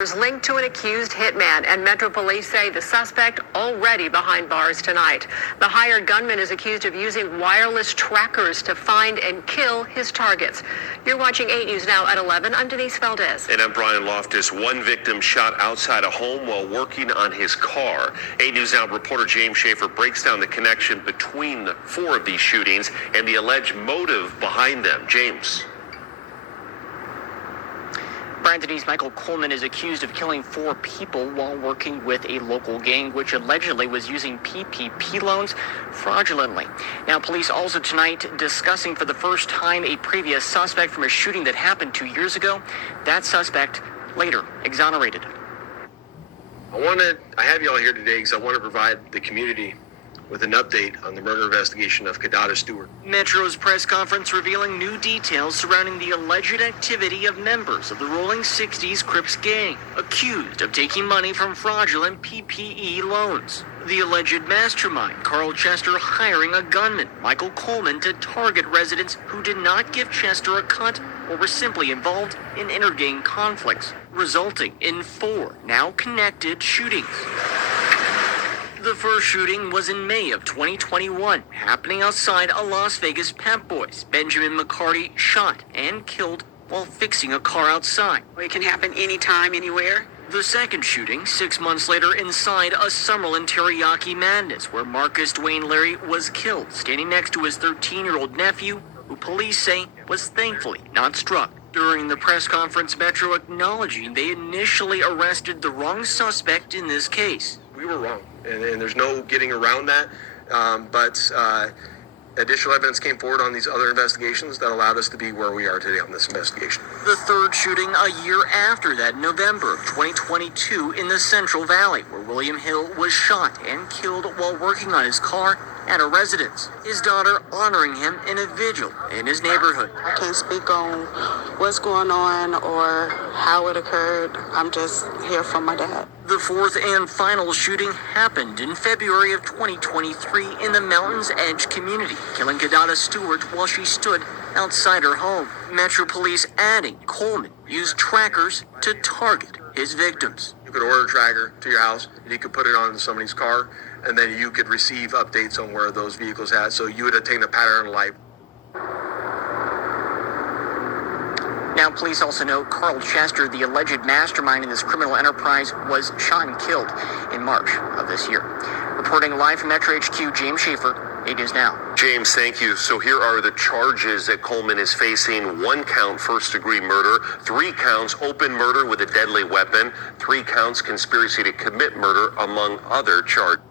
is linked to an accused hitman, and Metro Police say the suspect already behind bars tonight. The hired gunman is accused of using wireless trackers to find and kill his targets. You're watching 8 News Now at 11. I'm Denise Valdez. And I'm Brian Loftus. One victim shot outside a home while working on his car. 8 News Now reporter James Schaefer breaks down the connection between the 4 of these shootings and the alleged motive behind them. James. Brian, Denise, Michael Coleman is accused of killing 4 people while working with a local gang, which allegedly was using PPP loans fraudulently. Now, police also tonight discussing for the first time a previous suspect from a shooting that happened 2 years ago. That suspect later exonerated. I have you all here today because I want to provide the community with an update on the murder investigation of Kadada Stewart. Metro's press conference revealing new details surrounding the alleged activity of members of the Rolling 60's Crips gang, accused of taking money from fraudulent PPE loans. The alleged mastermind, Carl Chester, hiring a gunman, Michael Coleman, to target residents who did not give Chester a cut or were simply involved in inter-gang conflicts, resulting in 4 now connected shootings. The first shooting was in May of 2021, happening outside a Las Vegas Pep Boys. Benjamin McCarty shot and killed while fixing a car outside. It can happen anytime, anywhere. The second shooting, 6 months later, inside a Summerlin Teriyaki Madness, where Marcus Dwayne Larry was killed, standing next to his 13-year-old nephew, who police say was thankfully not struck. During the press conference, Metro acknowledging they initially arrested the wrong suspect in this case. We were wrong, and there's no getting around that, but additional evidence came forward on these other investigations that allowed us to be where we are today on this investigation. The third shooting a year after that, November of 2022 in the Central Valley, where William Hill was shot and killed while working on his car at a residence. His daughter honoring him in a vigil in his neighborhood. I can't speak on what's going on or how it occurred. I'm just here from my dad. The fourth and final shooting happened in February of 2023 in the Mountains Edge community, killing Kadada Stewart while she stood outside her home. Metro Police adding Coleman used trackers to target his victims. You could order a tracker to your house, and you could put it on somebody's car, and then you could receive updates on where those vehicles had, so you would attain a pattern of life. Now, police also note Carl Chester, the alleged mastermind in this criminal enterprise, was shot and killed in March of this year. Reporting live from Metro HQ, James Schaefer, 8 News Now. James, thank you. So here are the charges that Coleman is facing. 1 count first-degree murder, 3 counts open murder with a deadly weapon, 3 counts conspiracy to commit murder, among other charges.